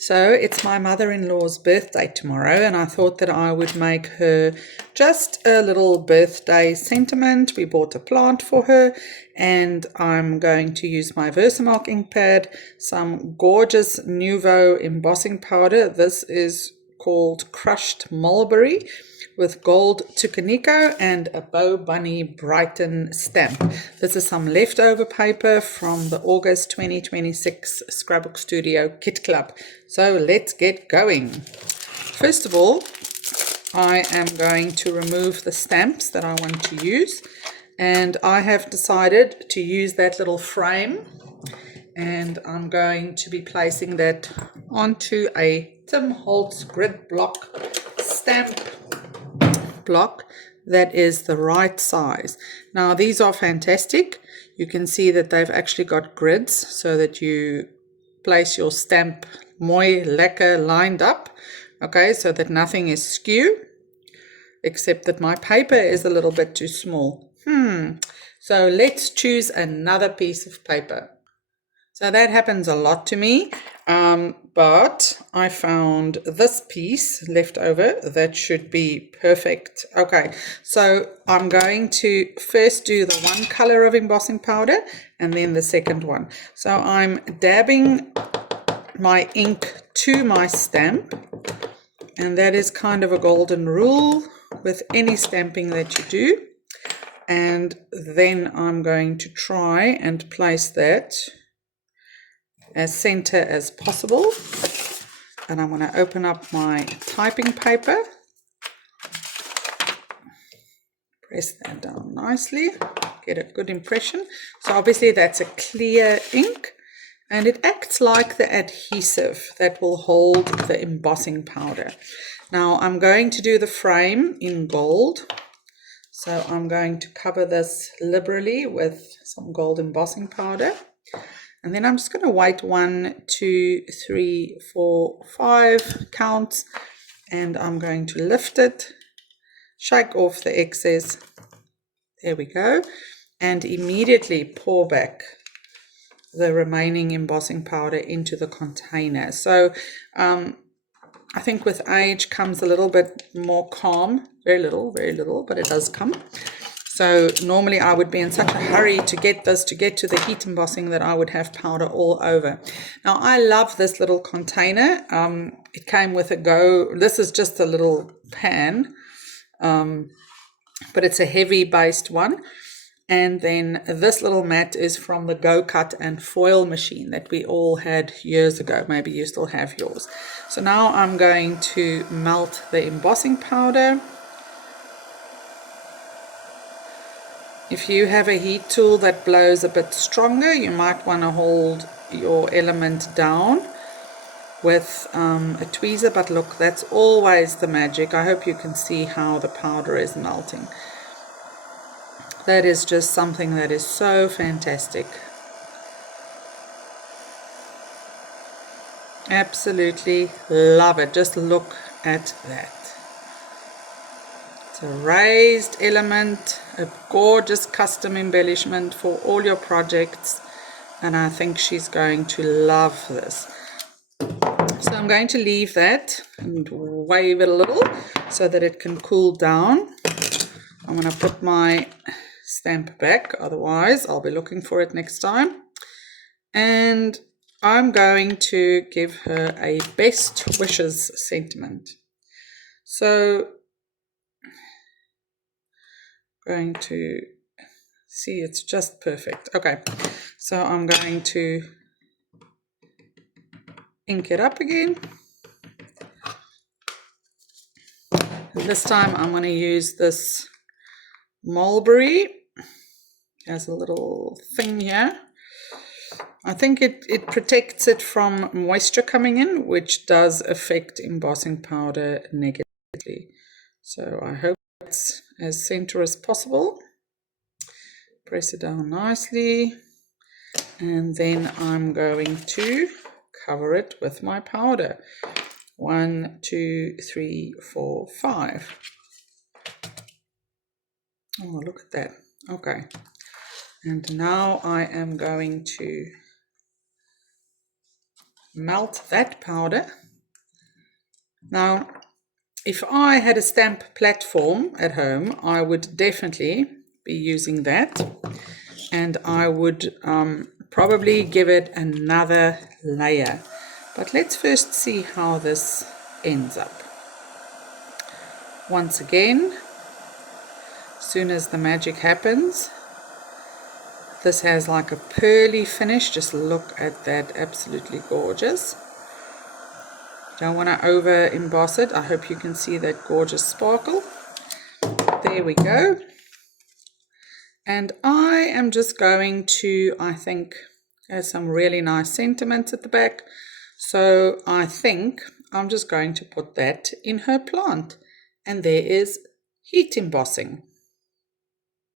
So it's my mother-in-law's birthday tomorrow, and I thought that I would make her just a little birthday sentiment. We bought a plant for her, and I'm going to use my Versamark ink pad, some gorgeous Nouveau embossing powder. This is called Crushed Mulberry with gold Tucanico and a Bow Bunny Brighton stamp. This is some leftover paper from the August 2026 Scrapbook Studio Kit Club. So let's get going. First of all, I am going to remove the stamps that I want to use, and I have decided to use that little frame, and I'm going to be placing that onto a Tim Holtz grid block stamp block that is the right size. Now these are fantastic. You can see that they've actually got grids so that you place your stamp mooi lekker lined up, okay, so that nothing is skew, except that my paper is a little bit too small. So let's choose another piece of paper. So that happens a lot to me, but I found this piece left over that should be perfect. Okay, so I'm going to first do the one color of embossing powder and then the second one. So I'm dabbing my ink to my stamp, and that is kind of a golden rule with any stamping that you do. And then I'm going to try and place that as center as possible, and I'm going to open up my typing paper, press that down nicely, get a good impression. So obviously that's a clear ink, and it acts like the adhesive that will hold the embossing powder. Now I'm going to do the frame in gold, so I'm going to cover this liberally with some gold embossing powder. And then I'm just going to wait 1, 2, 3, 4, 5 counts, and I'm going to lift it, shake off the excess, there we go, and immediately pour back the remaining embossing powder into the container. So I think with age comes a little bit more calm, very little, but it does come. So normally I would be in such a hurry to get this, to get to the heat embossing, that I would have powder all over. Now I love this little container. It came with a go. This is just a little pan, but it's a heavy based one. And then this little mat is from the Go Cut and Foil machine that we all had years ago. Maybe you still have yours. So now I'm going to melt the embossing powder. If you have a heat tool that blows a bit stronger, you might want to hold your element down with a tweezer, but look, that's always the magic. I hope you can see how the powder is melting. That is just something that is so fantastic. Absolutely love it. Just look at that. A raised element, a gorgeous custom embellishment for all your projects, and I think she's going to love this. So I'm going to leave that and wave it a little so that it can cool down. I'm going to put my stamp back, otherwise I'll be looking for it next time. And I'm going to give her a best wishes sentiment. So going to see, it's just perfect. Okay, so I'm going to ink it up again. This time I'm going to use this mulberry as a little thing here. I think it protects it from moisture coming in, which does affect embossing powder negatively. So I hope it's as center as possible. Press it down nicely, and then I'm going to cover it with my powder. 1, 2, 3, 4, 5. Oh, look at that. Okay, and now I am going to melt that powder. Now, if I had a stamp platform at home, I would definitely be using that, and I would probably give it another layer. But let's first see how this ends up. Once again, as soon as the magic happens, this has like a pearly finish. Just look at that, absolutely gorgeous. Don't want to over emboss it. I hope you can see that gorgeous sparkle. There we go. And I am just going to, I think, has some really nice sentiments at the back. So I think I'm just going to put that in her plant. And there is heat embossing.